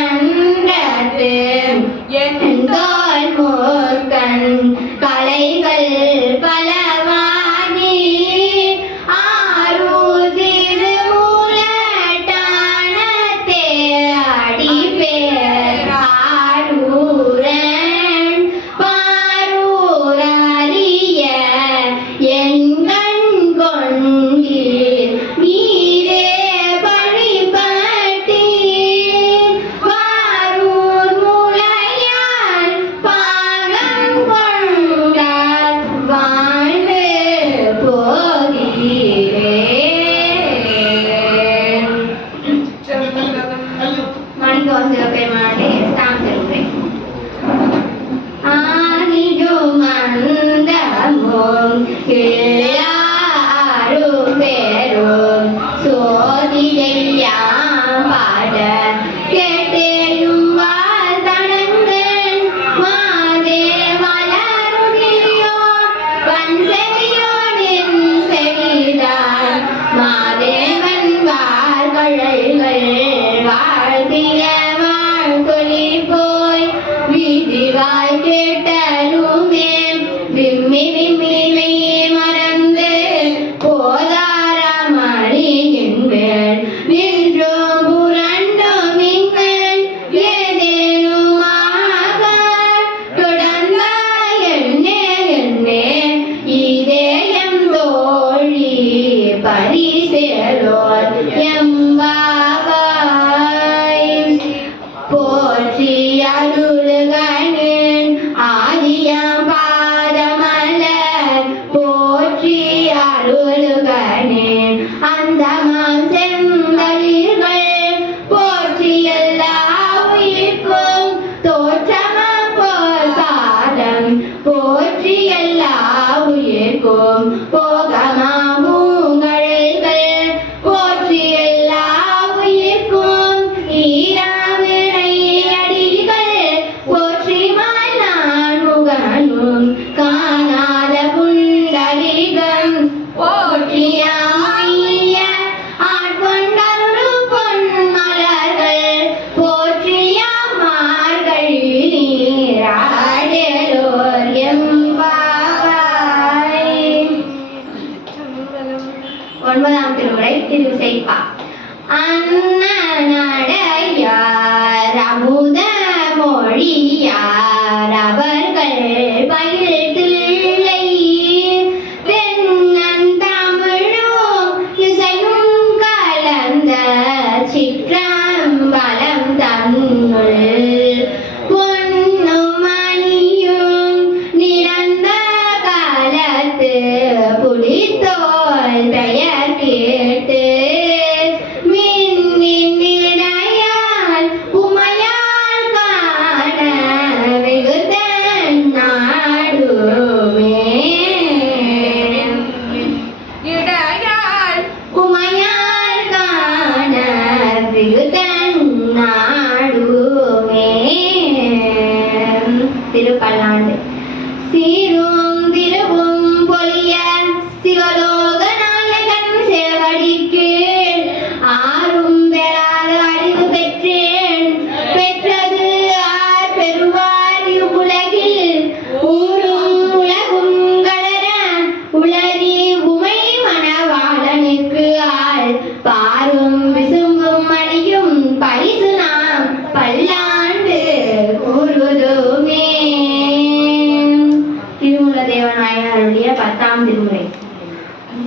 கண்டது என் I did. sehe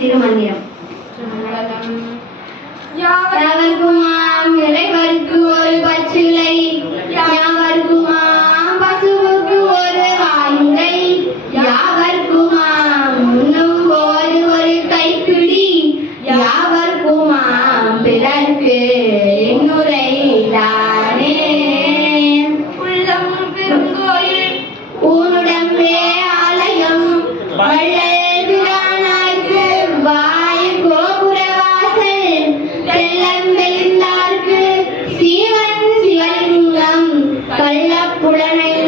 Thirumanthiram யாவர்க்குமாம் இறைவருக்கு ஒரு பச்சிலை. யாவர்க்குமாம் பசுவுக்கு ஒரு வாங்கை யாவர்க்குமாம் உண்ணும் போது ஒரு கைப்பிடி. உள்ளம் பெருங்கோயில். ஊனுடம்பே ஆலயம். வள்ள நல்ல புலனை